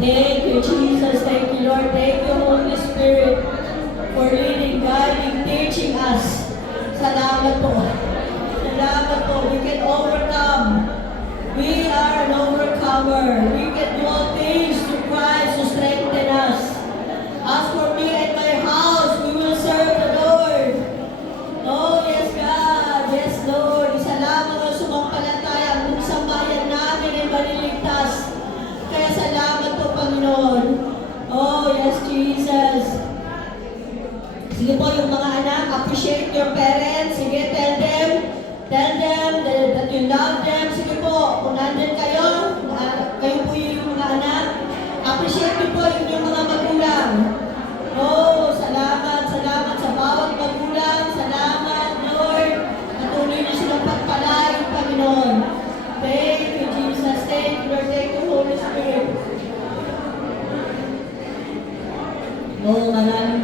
Thank you, Jesus. Thank you, Lord. Thank you, Holy Spirit, for leading, guiding, teaching us. Salamat po. Salamat po. We can overcome. We are an overcomer. We can do all things through Christ who strengthen us. As for me and my house, we will serve the Lord. Oh, yes, God. Yes, Lord. Isa lamang ang sumampalataya. Ang sambayan namin ay maliligtas. Kaya salamat po, Panginoon. Oh, yes, Jesus. Sige po, yung mga anak, appreciate your parents. Sige, tell them that you love them. Sige po, kung nandyan kayo, kayo po yung mga anak, appreciate niyo po yung inyong mga magulang. Oh, salamat sa bawat magulang. Salamat, Lord. Patuloy niyo silang pagpalain, Panginoon. Thank you, Jesus. Thank you, Lord. Thank you, Holy Spirit. Oh, maraming